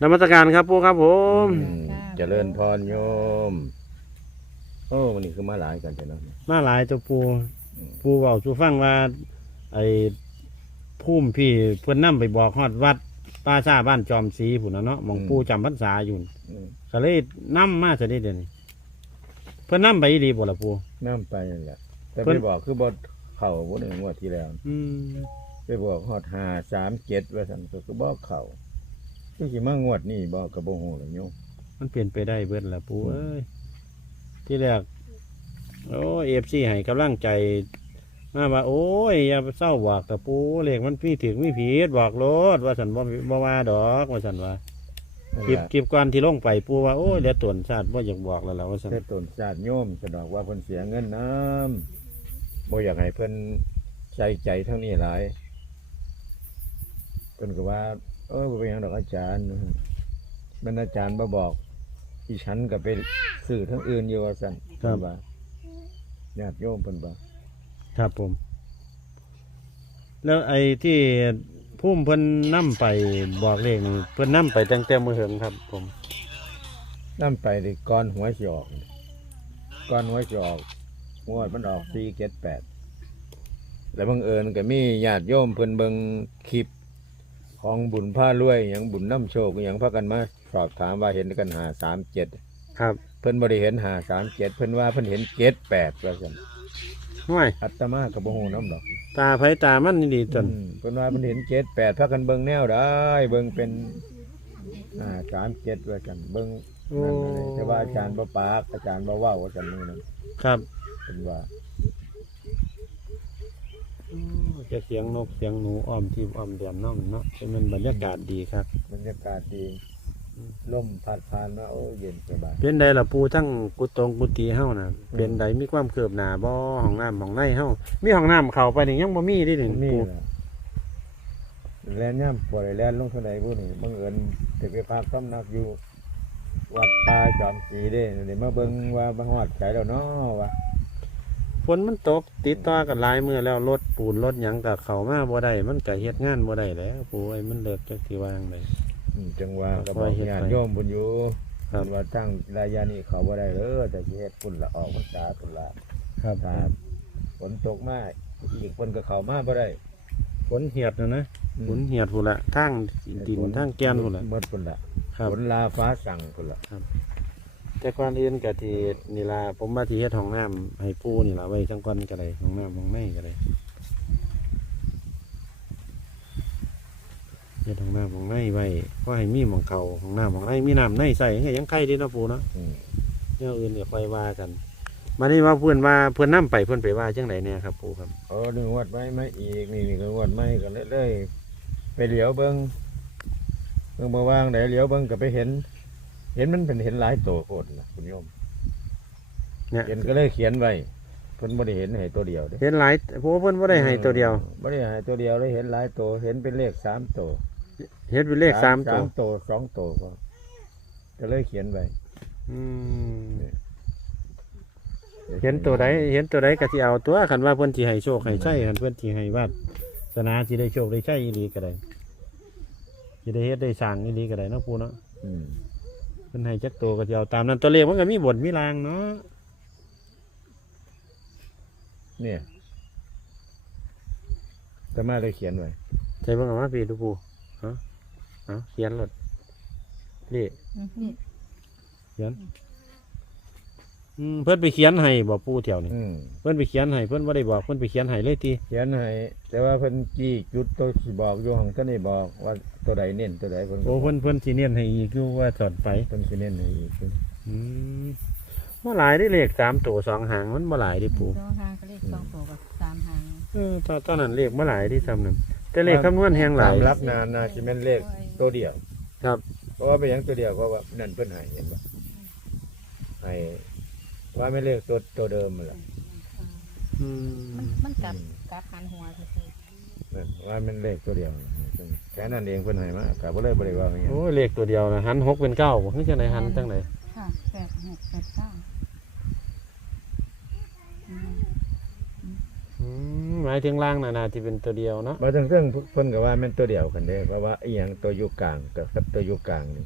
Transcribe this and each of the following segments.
นมัสการครับปูครับผมอืมเจริญพรโยม โอ้วันนี้คือมาหลายกันจ้ะเนาะ มาหลายเจ้าปูอืม ปูบอกชูฟังว่า ไอ้พุ่มพี่เพื่อนนํไปบอกฮอดวัดป้าชาบ้านจอมศรีผุนนะเนาะหมองปูจำพรรษาอยู่อืมก็เลยนํมาจะได้เดี๋ยวนี้เพื่อนนํไปอีดีบ่ละปู น้ำไปนั่นแหละ แต่เพิ่ไปน บอกคือบทเข่าบทหนึ่งงวดที่แล้ว อืมไปบอกฮอดหาสามเจ็ดว่าสันก็คือบอกเข่า คือสิมางวดนี่บอกกระโบงหรือโยมมันเปลี่ยนไปได้เบิดละปูเอ้ยที่แรกโอ้เอฟซีให้กำลังใจมาว่าโอ้ยอย่าไปเศร้าบอกแต่ปูเลขมันพี่ถึงไม่ผิดบอกรถว่าสันบ่บ่ว่าดอกว่าสันว่านั่นคลิปแหละคลิปก่อนที่ลงไปปูว่าโอ้ยเดี๋ยวตวนชาติว่าอยากบอกแล้วล่ะว่าสันแต่ตนชาติโยมสะดอกว่าเพิ่นเสียเงินน้ำบ่อยากให้เพิ่นใจใจเท่านี้หลายเพิ่นก็ว่า เออบ่เป็นหยังดอกอาจารย์บรรอาจารย์มาบอกอีฉันก็ไปสื่อทั้งอื่นอยู่ว่าซั่นเพิ่นว่าญาติโยมเพิ่นว่าครับผม แล้วไอ้ที่พุ่มเพิ่นนํไปบอกเลขนี่เพิ่นนํไปตั้งแต่มือเหิงครับ ผมนํไปดิก่อนหวยสิออกก่อนหวยสิออกงวดมันออก478แล้วบังเอิญก็มีญาติโยมเพิ่นเบิ่งคลิป ของบุญผ้ารวยอย่างบุญน้ำโชคอย่างพากันมาสอบถามว่าเห็นกันหาสามเจ็ดครับเพิ่นบริเห็นหาสามเจ็ดเพิ่นว่าเพิ่นเห็นเจ็ดแปดว่าซั่นห้วยอัตมากับบ่ฮู้น้ำดอกตาไผตามันนี่ดีจนอืมเพิ่นว่าเพิ่นเห็นเจ็ดแปดพากันเบิ่งแนวได้ เบิ่งเป็นอ่าสามเจ็ดว่าซั่นเบิ่งโอ้นั่นเลยแต่ว่าอาจารย์บ่ปากอาจารย์บ่เว้าว่าซั่นมื้อนั้นครับ เพิ่นว่า จะเสียงนกเสียงหนูอ้อมที่อ้อมเดียนน้องเนาะเป็นมันบรรยากาศดีครับ บรรยากาศดีอืมลมพัดผ่านมาโอ้เย็นสบายเป็นใดล่ะปูทั้งกุตงกุฏิเฮาน่ะเป็นใดมีความคืบหน้าบ่ห้องน้ำห้องในเฮามีห้องน้ำเข้าไปนี่ยังบ่มีเดินี่นี่ปูแหละแล่นย่ำปวดแล่นลงเท่าไหร่ผู้นี่บังเอิญถึงไปพักต้มนักอยู่วัดตาจอมสีเด้เดี๋ยวมาเบิ่งว่าบังหวัดใจแล้วเนาะว่า ฝนมันตกติดต่อกันหลายมื้อแล้วรถปูนรถหยังก็เข้ามาบ่ได้มันก็เฮ็ดงานบ่ได้แล้วปูไอ้มันเลิกจักสิวางได้อืมจังว่าก็คบออยกเฮ็ดญาไปติโยมบุญอยู่ครับ ว่าตั้งรายานี้เขาบ่ได้เด้อแต่สิเฮ็ดพุ่นละออกพรรษาพุ่นละครับถ้าฝนตกมาอีกเพิ่นก็เข้ามาบ่ได้ฝนเหียดนะนะอืมฝนเหียดพุ่นละทางดินทางแกนพุ่นละหมดพุ่นละครับ ฝนลาฟ้าสั่งพุ่นละ แต่ก่อนอื่นก็ที่นี่ล่ะผมว่าที่เฮ็ดห้องน้ำให้ปูนี่ล่ะไว้จังก่อนก็ได้ห้องน้ำห้องในก็ได้เฮ็ดห้องน้ำห้องในไว้เพราะให้มีหม่องเก่าห้องน้ำห้องในมีน้ำในใส่ก็ยังไข่เดีเนาะปูเนาะอืมเรื่องอื่นก็ค่อยว่ากันมานี่ว่าเพื่อนว่าเพื่อนนํไปเพื่อนไปว่าจังไดเนี่ยครับปูครับเออนึงวดไว้ไหมอีกนี่นี่ก็งวดไม้ก็เลยเลยไปเหลียวเบิ่งเบิ่งบ่วางได้เหลียวเบิ่งก็ไปเห็น เห็นมันเป็นเห็นหลายตัวโคตรนะคุณโยมเนี่ยเห็นก็เลยเขียนไว้เพิ่นบ่ได้เห็นให้ตัวเดียวเด้เห็นหลายเพราะว่าเพื่อนบ่ได้ให้ตัวเดียวบ่ได้ให้ตัวเดียวเลยเห็นหลายตัวเห็นเป็นเลขสามตัวเฮ็ดเป็นเลขสามตัวสามตัวสองตัวก็ก็เลยเขียนไว้อืมเห็นตัวใดเห็นตัวใดก็สิเอาตัวคันว่าเพิ่นสิให้โชคให้ใช่คันเพิ่นสิให้วาสนาสิได้โชคได้ใช่อีหลีก็ได้สิได้เฮ็ดได้สร้างอีหลีก็ได้เนาะปูเนาะอืมเพิ่นให้จักตัวก็สิเอาตามนั้นตัวเลขมันก็มีบทมีรางเนาะเนี่ยแต่มาเลยเขียนไว้ใช่เบิ่งเอามาพี่ดูปูเฮาเฮาเขียนรถนี่นี่ เขียน อืมเพิ่นไปเขียนให้บ่ปูแถวนี่อืมเพิ่นไปเขียนให้เพิ่นบ่ได้บอกเพิ่นไปเขียนให้เลยติเขียนให้แต่ว่าเพิ่นจี้จุดตัวสิบอกอยู่ของท่านนี่บอกว่าตัวใดเน้นตัวใดเพิ่นก็โอ้เพิ่นเพิ่นสิเน้นให้อีกอยู่ว่าสอดไป เพิ่นสิเน้นให้อีกอืมบ่หลายได้เลขสามตัวสองหางมันบ่หลายเดิปูสองหางก็เลขสองตัวกับสามหางเออตอนตอนนั้นเลขบ่หลายที่ซ้ำนั่นแต่เลขคำนวณแฮงหลายตามรับนานนาสิแม่นเลขตัวเดียว ครับ เพราะว่าเป็นหยังตัวเดียวเพราะว่านั่นเพิ่นให้เห็นบ่ให้ ว่าไม่เลขตัวตัวเดิมนั่นล่ะอืมันมมันกลับกลับหันหัวคือนั่นว่ามันเลขตัวเดียวแค่นั้นเองเพิ่นให้มาก็บ่เลยบ่ได้ว่าอย่างเงี้ยโอ้ยเลขตัวเดียวนะหันหกเป็นเก้าบ่คือจังไดหันจังไดค่ะแปดหกแปดเก้าอืมอือืมหมายถึงล่างน่ะน่าจะเป็นตัวเดียวเนาะมาถึงเรื่องเพิ่นก็ว่าแม่นตัวเดียวกันเด้เพราะว่าอีหยังตัวอยู่กลางกับกับตัวอยู่กลางนี่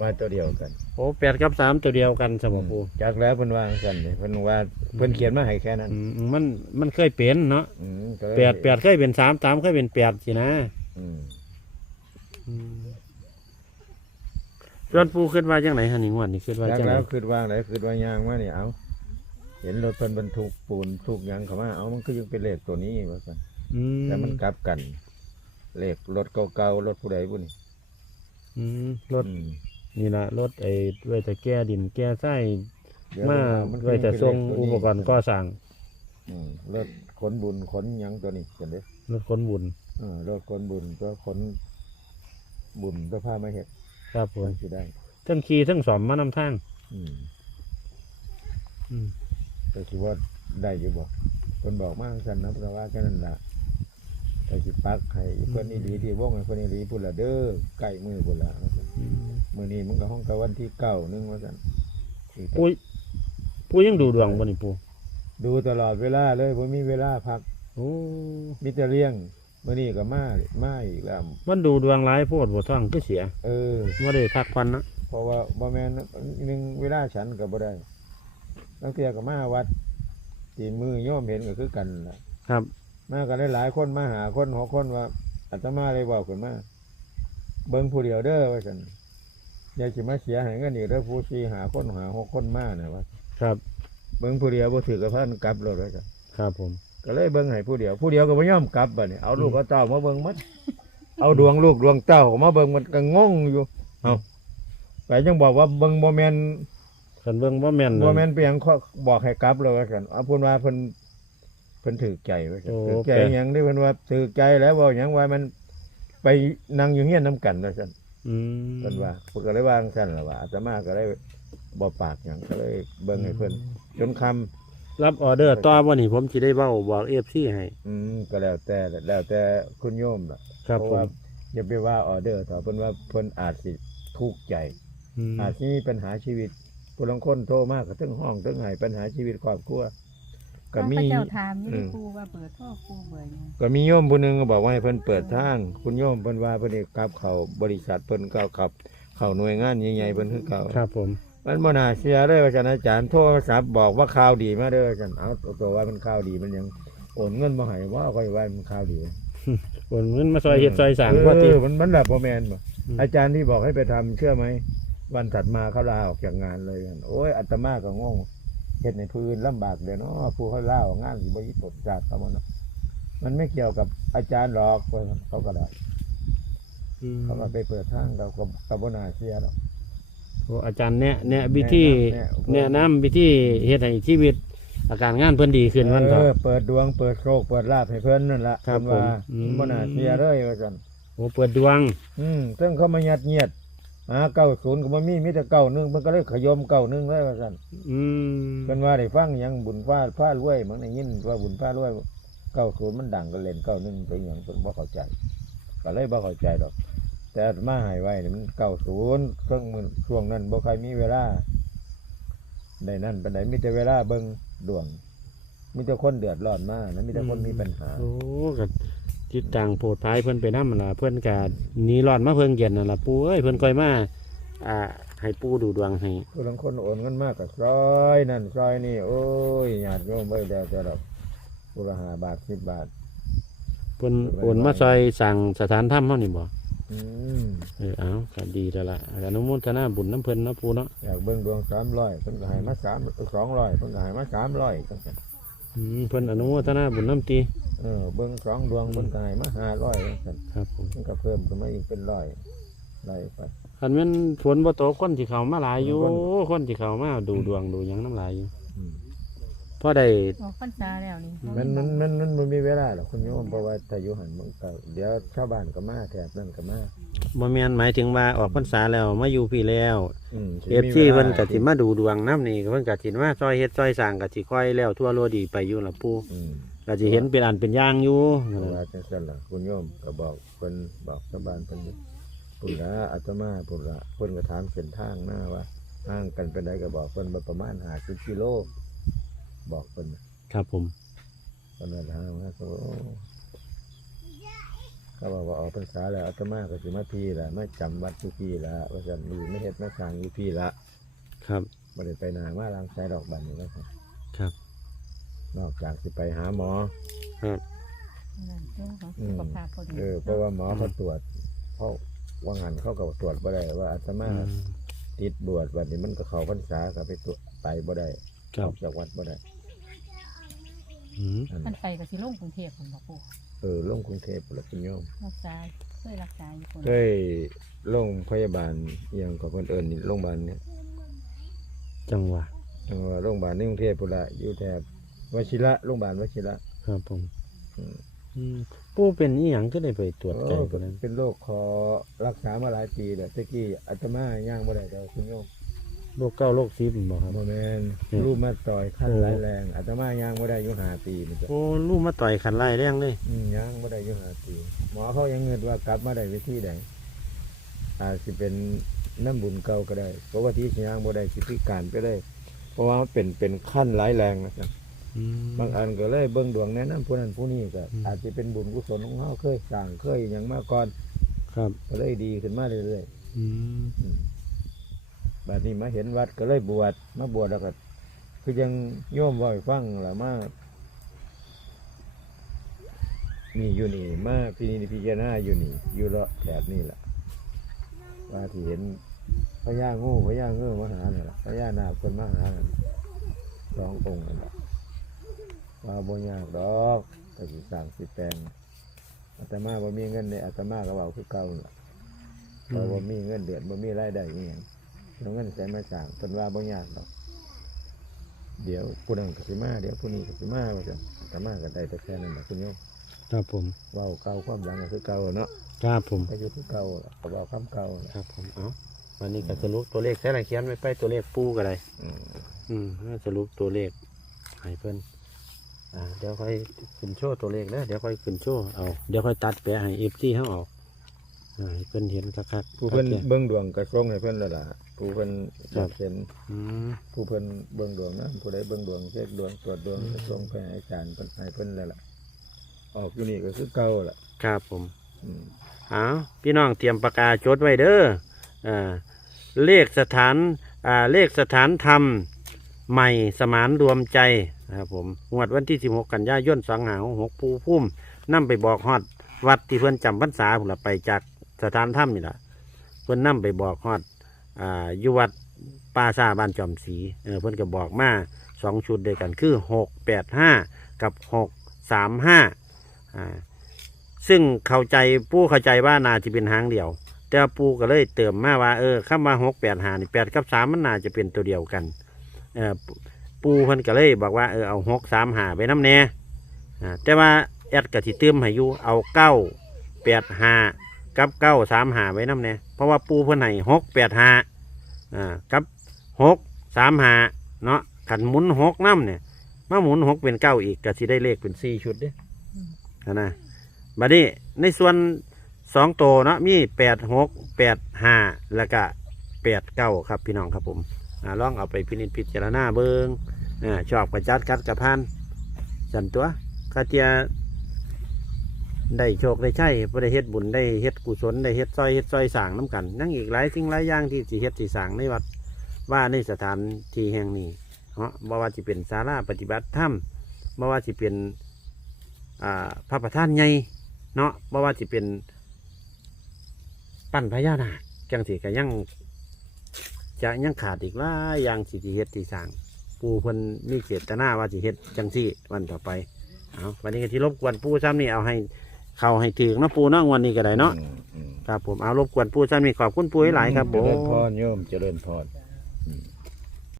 ว่าตัวเดียวกันโอ้แปดกับสามตัวเดียวกันสมองปูจากแล้วเพิ่นว่ากันนี่เพิ่นว่าเพิ่นเขียนมาให้แค่นั้นอืมมันมันเคยเป็นเนาะอืมก็เลยแปดแปดเคยเป็นสามสามเคยเป็นแปดสินะอืมอืมส่วนปูขึ้นว่าจังไหนฮะนี่งวดนี่ขึ้นว่าจากจังไหนแล้วคิดว่าไหนคิดว่ายางว่านี่เอาเห็นรถเพิ่นบรรทุกปูนทุกหยังเข้ามาเอามันก็ยังเป็นเลขตัวนี้ว่าซั่นอืมแต่มันกลับกัน เลขรถเก่าๆรถผู้ใดผู้นี้อืมรถอืม นี่ละรถไอ้ไว้แต่แก้ดินแก้ไส้เดี๋ยวมามันก็ไว้ยังแต่เป็นทรงเลขตัวอุนี้ปกรณ์ก่อสร้างอืมรถขนบุญขนหยังตัวนี้กันเด้รถขนบุญเออรถขนบุญก็ขนบุญก็พามาเฮ็ดครับผมมันสิได้ ทั้งขี่ทั้งสอมมานำทางอืมอืมแต่คิดว่าได้อยู่บอกคนบอกมากสันนะเพราะว่าแค่นั้นล่ะแต่สิปักให้เพื่อนนี่ดีที่วงให้เพื่อนนี่ดีพุ่นละเด้อใกล้มือพุ่นละอื มมื้อนี้มันก็ห้องกับวันที่เก้านึงว่าสันปูปูยังดูดวงบ่นี่ปูดูตลอดเวลาเลยผมมีเวลาพักโอ้มิแต่เลี้ยงมื้อนี้ก็มามาอีกแล้วมันดูดวงหลายโพดบ่ท้องก็เสีย เออบ่ได้พักผ่อนเนาะเพราะว่าบ่แม่นหนึ่งเวลาฉันก็บ่ได้ตั้งเที่ยก็มาวัดที่มือโยมเห็นก็คือกันล่ะครับ มากันหลายๆคนมาหาคนหกคนว่าอาตมาเลยบอกขึ้นมาเบิ่งผู้เดียวเด้อว่าซั่น อย่าสิมาเสียให้เงินอีกเด้อผู้สี่หาคนหาหกคนมาน่ะว่าครับ เบิ่งผู้เดียวบ่ถือกับพันกลับรถว่าซั่นครับผม ก็เลยเบิ่งให้ผู้เดียว ผู้เดียวก็บ่ยอมกลับบัดนี้เอาลูกเอาเต้ามาเบิ่งหมัดเอาดวงลูกดวงเต้ามาเบิ่งมันก็งงอยู่เอาไปยังบอกว่าเบิ่งบ่แม่นคันเบิ่งบ่แม่นบ่แม่นเปียงข้อบอกให้กลับเลยว่าซั่นเอาเพิ่นว่าเพิ่นเพิ่นถือใจว่าซั่นถือใจหยังที่เพิ่นว่าถือใจแล้วเว้าหยังว่ามันไปนั่งอยู่เฮียนนํกันว่าซั่น อืมเพิ่นว่าเพิ่นก็เลยว่าจั่งซั่นล่ะว่าอาตมาก็เลยบ่ปากหยังก็เลยเบิ่งให้เพิ่นจนค่ำรับออเดอร์ต่อบ่นี่ผมสิได้เว้าบอก FC ให้ อืมก็แล้วแต่แล้วแต่คุณโยมล่ะครับเพราะผว่ามอย่าไปว่าออเดอร์ต่อเพิ่นว่าเพิ่นอาจสิทุกข์ใจ อืมอาจสิมีปัญหาชีวิตผู้ลางคนโทรมาก็ถึงห้องถึงให้ปัญหาชีวิตครอบครัว ก็มีพระเจ้าถามอยู่อืที่มครูว่าเปิดพ่อครูเบื่อยังก็มีโยมผู้หนึงก็บอกว่าให้เพิ่นเปิดทาง คุณโยมเพิ่นว่าเพิ่นได้กลับเข้าบริษัทเพิ่นก็ขับ เข้าหน่วยงานใหญ่ๆเพิ่นคือเก่าครับผม มันบ่น่าเชื่อเลยว่าอาจารย์อาจารย์โทรศัพท์บอกว่าข่าวดีมาเด้ออาจารย์เอาตัวว่ามันข่าวดีมันยังโอนเงินมาให้ว่าก็ว่ามันข่าวดีโอนเงินมาซอยเฮ็ดซอยสร้างว่าติเออมันมันแบบบ่แม่นบ่อืม อาจารย์ที่บอกให้ไปทำเชื่อไหมวันถัดมาเขาลาออกจากงานเลยโอ้ยอาตมาก็งง เฮ็ดในพื้นลำบากเดี๋ยวเนาะผู้เขาลาออกงานสิบ่ยิผลจากเขาบ่เนาะมันไม่เกี่ยวกับอาจารย์หรอกว่าซั่นเขาก็ได้อืมเขาก็ไปเปิดทางเราก็ก็บ่น่าเชื่อหรอกโอ้อาจารย์แนะแนะวิธีแนะแนะนำวิธีเฮ็ดให้ชีวิต อาการงานเพิ่นดีขึ้นวันเถเออะอเปิดดวงเปิดโชคเปิดลาภให้เพิ่นนั่นล่ะครับเพิ่นว่าผมอืมบ่น่าเชื่อเลยว่าซั่นโอ้เปิดดวง อืมซึ่งเขามายัดเยียด หาเก้าศูนย์ก็บ่มีมีแต่เก้าหนึ่งเพิ่นก็เลยขยมเก้าหนึ่งเลยว่าซั่นอืมเพิ่นว่าได้ฟังหยังบุญฟ้าฟ้ารวยมันได้ยินว่าบุญฟ้ารวยเก้าศูนย์มันดังก็เล่นเก้าหนึ่งเป็นหยังเพิ่นบ่เข้าใจก็เลยบ่เข้าใจดอก แต่อาตมาใหายไว้นี่มันเก้าศูนย์เครื่องมือช่วงนั้นบ่ใครมีเวลาได้นั่นปานใดมีแต่เวลาเบิ่งดวงมีแต่คนเดือดร้อนมากนะมีแต่คนมีปัญหา โอ้ก็ ติดต่างโพดท้ายเพิ่นไปนำล่ะเพิ่นก็หนีร้อนมาเพิ่งเย็นนั่นล่ะปู่เอ้ยเพิ่นค่อยมาอ่าให้ปู่ดูดวงให้ผู้ลางคนโอนเงินมากกับซอยนั่นซอยนี่โอ้ยญาติโยมไว้แล้วแต่ดอกผู้ละห้าบาทสิบบาทเพิ่นโอนมาซอยสั่งสถานถ้ำเฮานี่บ่อืมเออเอาก็ดีแล้วล่ะอนุโมทนาบุญน้ำเพิ่นเนาะปู่เนาะอยากเบิ่งดวงสามร้อยเพิ่นก็ให้มาสามสองร้อยเพิ่นก็ให้มาสามร้อยจังซั่น อืมเพิ่นอนุโมทนาบุญน้ำตีเออเบิ่งสองดวงเพิ่นก็ให้มาห้าร้อยจังซั่นครับผมมันก็เพิ่มขึ้นมาอีกเป็นร้อยไล่ไปคันแม่นฝนบ่ตกคนสิเข้ามาหลายอยู่คนคนสิเข้ามาดูดวงดูหยังน้ำหลายอยู่อืม พอได้ ออกพรรษาแล้วนี่มันมันมันมันบ่มีเวลาหรอกคุณโยมเพราะว่าถ้าอยู่หันมันก็เดี๋ยวชาวบ้านก็มาแถบนั่นก็มาบ่แม่นหมายถึงว่าออกพรรษาแล้วมาอยู่พี่แล้วอืมสิเอฟมีซีวลาเพิ่นก็สิมาดูดวงน้ำนี่เพิ่นก็สิมาซอยเฮ็ดซอยสร้างก็สิค่อยแล้วทั่วโลดีไปอยู่ล่ะปู่อืมก็สิเห็นเป็นอันเป็นอย่างอยู่เพราะว่าจังซั่นล่ะคุณโยมก็บอกเพิ่นบอกชาวบ้านเพิ่นอยู่พุ่นละอาตมาพุ่นละเพิ่นก็ถามเส้นทางหน้าว่าห่างกันเป็นไดก็บอกเพิ่นว่าประมาณ50กิโล บอกเพิ่นครับผมก็คนนั้นหามาก็โอ้เขาบอกว่าออกพรรษาแล้วอาตมาก็สิมาพี่ละมาจำวัดอยู่พี่ละว่าจะมีไม่เฮ็ดมาสร้างอยู่พี่ละครับบ่ได้ไปหนามาล้างใจดอกบันนี่แล้วครับครับ นอกจากสิไปหาหมอครับนั่นเรื่องของอืสุมขภาพพอดีเออเพราะว่าหมอเขาตรวจเขาว่างานเขาก็ตรวจบ่ได้ว่าอาตมาอืมติดบวชวันนี้มันก็เข้าพรรษาก็ไปตรวจไปบ่ได้ ครัอบอกจากวัดบ่ได้ อืมอันมันไปกับสิลงกรุงเทพผมบอกปูเออลงกรุงเทพแล้วคุณโยมรักษาเคยรักษาอยู่คนเคยลงพยาบาลอหยังกับคนเอิญนี่โรงพยาบาลเนี่ยจังหวะจังว่าโรงพยาบาลในกรุงเทพพุ่นละอยู่แถบวชิระโรงพยาบาลวชิระครับผมอืมอืมปู่เป็นอีหยังก็ได้ไปตรวจไก่โอ้คนนั้นเป็นโรคคอรักษามาหลายปีแล้วตะกี้อาตมาย่างบ่ได้แต่ว่าคุณโยม โรคเก้าโรคซีบบ่ครับบ่แม่นอืมรูปมาต่อยขั้นโอ้ร้ายแรงอาตมาย่างบ่ได้อยู่ห้าปีมันจะโอ้ลูกมาต่อยขันไล่แรงเลย อืมย่างบ่ได้อยู่ห้าปี หมอเขายังเงินว่ากลับมาได้วิธีใดอาจสิเป็นน้ำบุญเก่าก็ได้เพราะว่าที่สิย่างบ่ได้สิพิการก็ได้ เพราะว่ามันเป็นเป็นขั้นร้ายแรงนะครับอืมบางอันก็เลยเบิ่งดวงแนะนำผู้นั้นผู้นี้ก็อืม อาจจะเป็นบุญกุศลของเฮาเคยสร้างเคยหยังมาก่อนครับก็เลยดีขึ้นมาเรื่อยอืมๆอืม บัดนี้มาเห็นวัดก็เลยบวชมาบวชแล้วก็คือยังโยมว่าให้ฟังล่ะมานี่อยู่นี่มาพี่นี่พี่เจารณาอยู่นี่ อยู่เลาะแถบนี่แหละว่าที่เห็นพญางูพญาเงือมาหาเนี่ยล่ะพญานาคคนมาหานั่นล่ะสององค์นั่นล่ะว่าบ่ยากดอกก็สิสร้างสิแปลงอาตมาบ่มีเงินเลยอาตมาก็เว้าคือเก่านั่นล่ะเพราะบ่มีเงินเดือนบ่มีรายได้อีหยัง เอาเงินใส่มาสร้างเพิ่นว่าบ่ยากดอก เดี๋ยวผู้นั้นก็สิมา เดี๋ยวผู้นี้ก็สิมาว่าซั่นอาตมาก็ได้แต่แค่นั้นน่ะคุณโยมครับผมเว้าเก่าความหลังก็คือเก่าเนาะครับผมก็อยู่คือเก่าล่ะก็เว้าคำเก่าล่ะครับผมเอาวันนี้ก็สรุปตัวเลขใช้อะไรเขียนไว้ไปตัวเลขปูก็ได้อืมอืมน่าสรุปตัวเลขให้เพิ่นอ่าเดี๋ยวค่อยขึ้นโชว์ตัวเลขนะเดี๋ยวค่อยขึ้นโชว์เอาเดี๋ยวค่อยตัดแปะให้เอฟซีเขาออกอ่าให้เพิ่นเห็นคักๆผู้เพิ่นโอคเบิ่งดวงก็ส่งให้เพิ่นแล้วล่ะ ผู้เพิ่นอยากเห็นอืมผู้เพิ่นเบิ่งดวงนะผู้ใดเบิ่งดวงเช็คดวงตรวจดวงจะส่งไปให้อาจารย์เพิ่นให้เพิ่นแล้วล่ะ ออกอยู่นี่ก็คือเก่าล่ะครับผมอืมเอาพี่น้องเตรียมปากกาจดไว้เด้ออ่าเลขสถานอ่าเลขสถานธรรมใหม่สมานรวมใจนะครับผมงวดวันที่ 16 กันยายน2 5 6ปูพุ่มนำไปบอกฮอด วัดที่เพื่อนจำพรรษาผมละไปจากสถานถ้ำนี่แหละเพื่อนนำไปบอกฮอด อ่าอยู่วัดป่าซาบ้านจอมศรีเออเพื่อนก็บอกมาสองชุดเด้วกันคือหกแปดห้ากับหกสามห้าอ่าซึ่งเข้าใจปู้เข้าใจว่านาจะเป็นหางเดียว แต่ปูก็เลยเติมมาว่าเออคำว่าหกแปดหานี่แปดกับสามมันน่าจะเป็นตัวเดียวกันเออปูเพิ่นก็เลยบอกว่าเออเอาหกสามหาไปน้ำแน่อ่าแต่ว่าแอดกะทิเติมให้อยูเอาเก้าแปดหากับเก้าสามหาไว้น้ำแน่ เพราะว่าปูเพิ่นให้หกแปดหาอ่ากับหกสามหาเนาะขันหมุนหกน้ำเนี่ยมาหมุนหกเป็นเก้าอีกก็สิได้เลขเป็นสี่ชุดเด้อืมนะนะบัดนี้ในส่วนสองตัวเนาะมีแปดหกแปดห้าแล้วก็แปดเก้าครับพี่น้องครับผมอ่าลองเอาไปพินิจพิจารณาเบิงอ่าชอบกระจัดกัดกระพันสันตัวคาเทีย ได้โชคได้ใช่บ่ได้เฮ็ดบุญได้เฮ็ดกุศลได้เฮ็ดซอยเฮ็ดซอยสร้างน้ำกันนั่งอีกหลายสิ่งหลายอย่างที่สิเฮ็ดสิสร้างในวัดว่าในสถานที่แห่งนี้เนาะบ่ว่าจะเป็นศาลาปฏิบัติธรรมบ่ว่าจะเป็นอ่าพระประธานใหญ่เนาะบ่ว่าสิเป็นปั้นพญานาคจังสิก็ยังจะยังขาดอีกหลายอย่างสิที่เฮ็ดที่สร้างปูเพิ่นมีเจตนาว่าสิเฮ็ดจังซี่วันต่อไปเอาวันนี้ก็ที่รบกวนปูซ้ำนี่เอาให้ เข้าให้ถึงเนาะปูเนาะวันนี้ก็ได้เนาะอืมอืมครับผมเอารบกวนปูซ้ำนี่ขอบคุณปูหลายๆครับผเจริญมพรโยมเจริญพรอืม